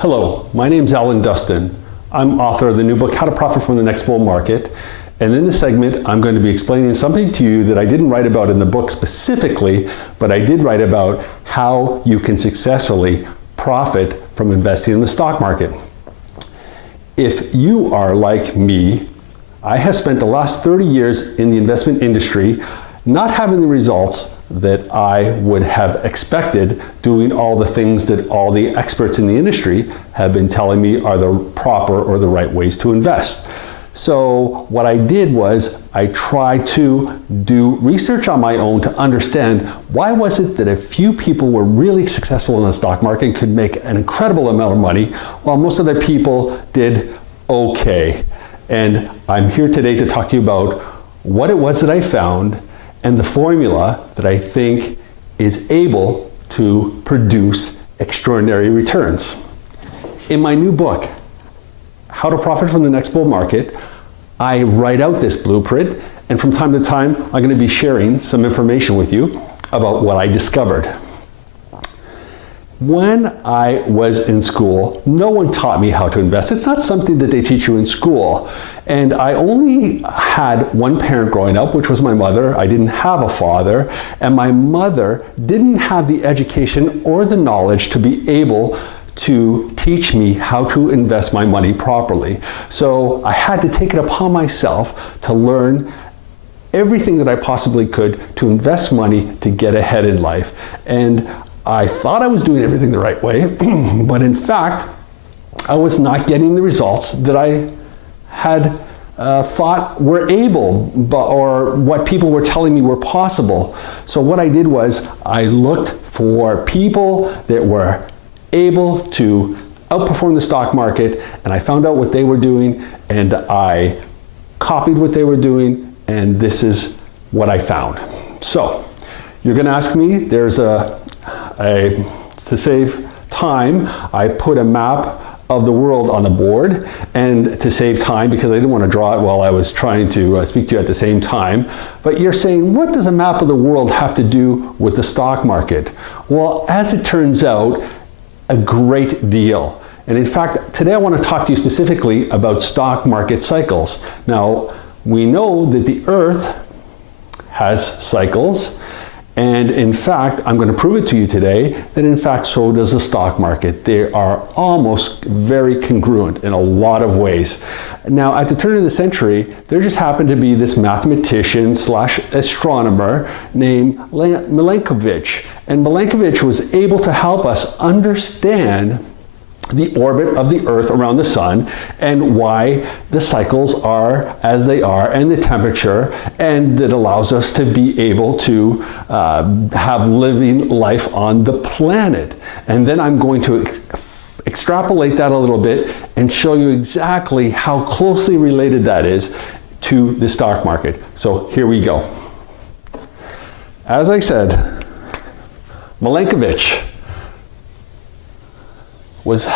Hello, my name's Alan Dustin. I'm author of the new book, How to Profit from the Next Bull Market. And in this segment, I'm going to be explaining something to you that I didn't write about in the book specifically, but I did write about how you can successfully profit from investing in the stock market. If you are like me, I have spent the last 30 years in the investment industry not having the results that I would have expected, doing all the things that all the experts in the industry have been telling me are the proper or the right ways to invest. So what I did was I tried to do research on my own to understand why was it that a few people were really successful in the stock market and could make an incredible amount of money while most other people did okay. And I'm here today to talk to you about what it was that I found and the formula that I think is able to produce extraordinary returns. In my new book, How to Profit from the Next Bull Market, I write out this blueprint, and from time to time, I'm going to be sharing some information with you about what I discovered. When I was in school, no one taught me how to invest. It's not something that they teach you in school. And I only had one parent growing up, which was my mother. I didn't have a father. And my mother didn't have the education or the knowledge to be able to teach me how to invest my money properly. So I had to take it upon myself to learn everything that I possibly could to invest money to get ahead in life. And I thought I was doing everything the right way, but in fact, I was not getting the results that I had thought were able, or what people were telling me were possible. So what I did was I looked for people that were able to outperform the stock market, and I found out what they were doing, and I copied what they were doing, and this is what I found. So you're going to ask me, there's to save time, I put a map of the world on the board, and to save time, because I didn't want to draw it while I was trying to speak to you at the same time. But you're saying, what does a map of the world have to do with the stock market? Well, as it turns out, a great deal. And in fact, today I want to talk to you specifically about stock market cycles. Now, we know that the Earth has cycles, and in fact, I'm going to prove it to you today that in fact so does the stock market. They are almost very congruent in a lot of ways. Now, at the turn of the century, there just happened to be this mathematician slash astronomer named Milankovitch. And Milankovitch was able to help us understand the orbit of the Earth around the sun and why the cycles are as they are, and the temperature, and that allows us to be able to have living life on the planet. And then I'm going to extrapolate that a little bit and show you exactly how closely related that is to the stock market. So here we go. As I said, Milankovitch was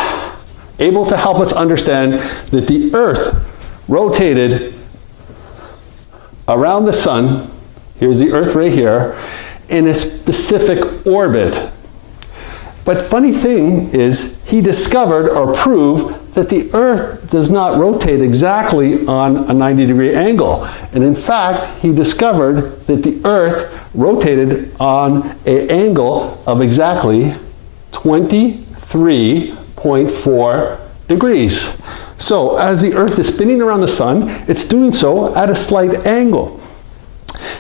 able to help us understand that the Earth rotated around the sun, here's the Earth right here, in a specific orbit. But funny thing is, he discovered or proved that the Earth does not rotate exactly on a 90-degree angle. And in fact, he discovered that the Earth rotated on an angle of exactly 23.4 degrees. So as the Earth is spinning around the sun, it's doing so at a slight angle.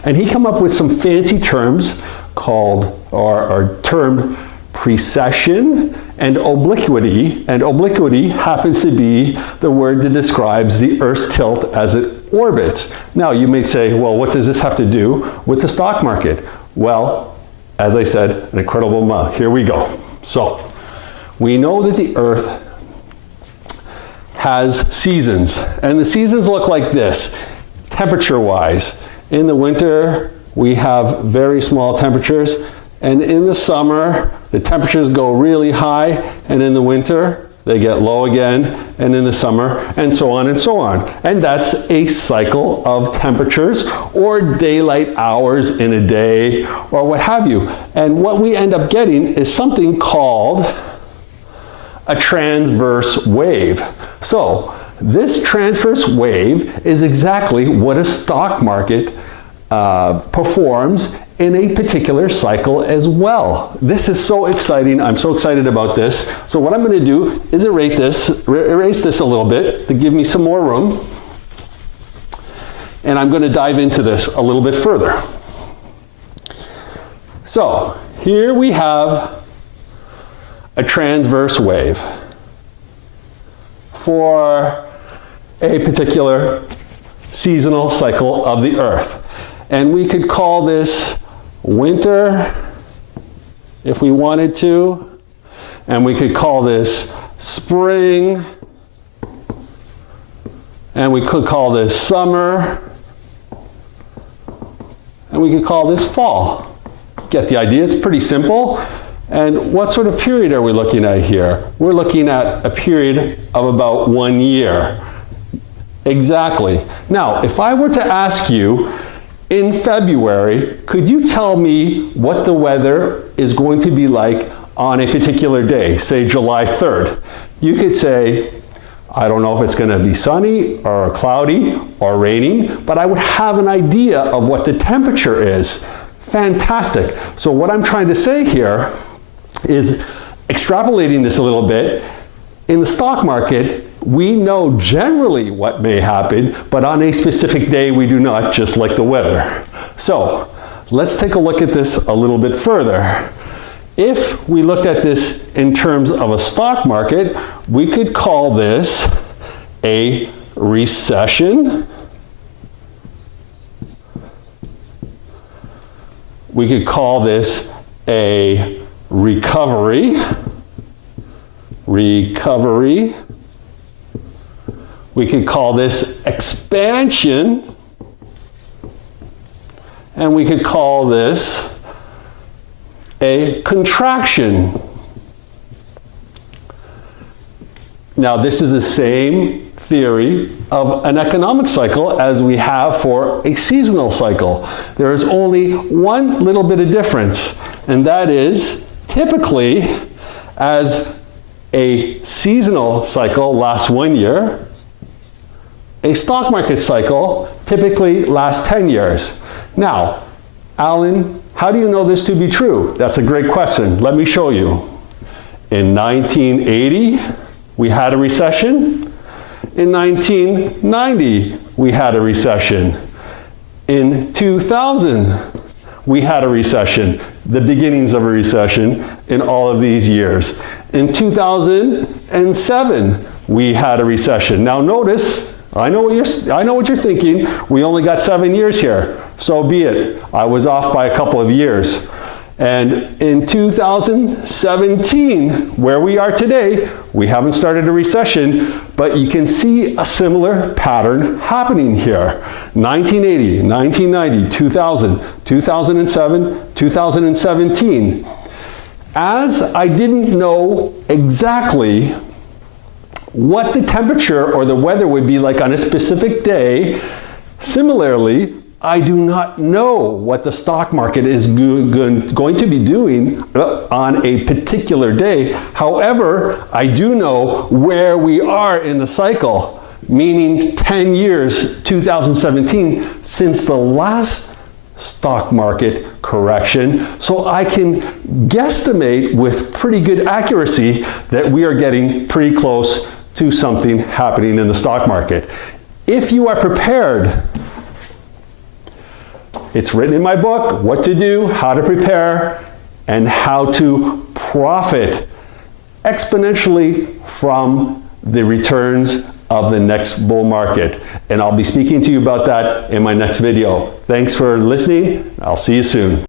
And he came up with some fancy terms called, or termed, precession and obliquity. And obliquity happens to be the word that describes the Earth's tilt as it orbits. Now you may say, well, what does this have to do with the stock market? Well, as I said, an incredible amount. Here we go. So we know that the Earth has seasons, and the seasons look like this, temperature-wise. In the winter, we have very small temperatures, and in the summer, the temperatures go really high, and in the winter, they get low again, and in the summer, and so on and so on. And that's a cycle of temperatures or daylight hours in a day, or what have you. And what we end up getting is something called a transverse wave. So this transverse wave is exactly what a stock market performs in a particular cycle as well. This is so exciting. I'm so excited about this. So what I'm going to do is erase this a little bit to give me some more room. And I'm going to dive into this a little bit further. So here we have a transverse wave for a particular seasonal cycle of the Earth. And we could call this winter if we wanted to, and we could call this spring, and we could call this summer, and we could call this fall. Get the idea? It's pretty simple. And what sort of period are we looking at here? We're looking at a period of about 1 year. Exactly. Now, if I were to ask you, in February, could you tell me what the weather is going to be like on a particular day, say July 3rd? You could say, I don't know if it's going to be sunny or cloudy or raining, but I would have an idea of what the temperature is. Fantastic. So what I'm trying to say here is, extrapolating this a little bit, in the stock market, we know generally what may happen, but on a specific day we do not, just like the weather. So let's take a look at this a little bit further. If we looked at this in terms of a stock market, we could call this a recession. We could call this a recovery. We could call this expansion, and we could call this a contraction. Now, this is the same theory of an economic cycle as we have for a seasonal cycle. There is only one little bit of difference, and that is typically, as a seasonal cycle lasts 1 year, a stock market cycle typically lasts 10 years. Now, Alan, how do you know this to be true? That's a great question. Let me show you. In 1980, we had a recession. In 1990, we had a recession. In 2000, we had a recession, the beginnings of a recession in all of these years. In 2007, we had a recession. Now notice, I know what you're thinking. We only got 7 years here. So be it. I was off by a couple of years. And in 2017, where we are today, we haven't started a recession, but you can see a similar pattern happening here. 1980, 1990, 2000, 2007, 2017. As I didn't know exactly what the temperature or the weather would be like on a specific day, similarly, I do not know what the stock market is going to be doing on a particular day. However, I do know where we are in the cycle, meaning 10 years, 2017, since the last stock market correction. So I can guesstimate with pretty good accuracy that we are getting pretty close to something happening in the stock market. If you are prepared, it's written in my book, what to do, how to prepare, and how to profit exponentially from the returns of the next bull market. And I'll be speaking to you about that in my next video. Thanks for listening. I'll see you soon.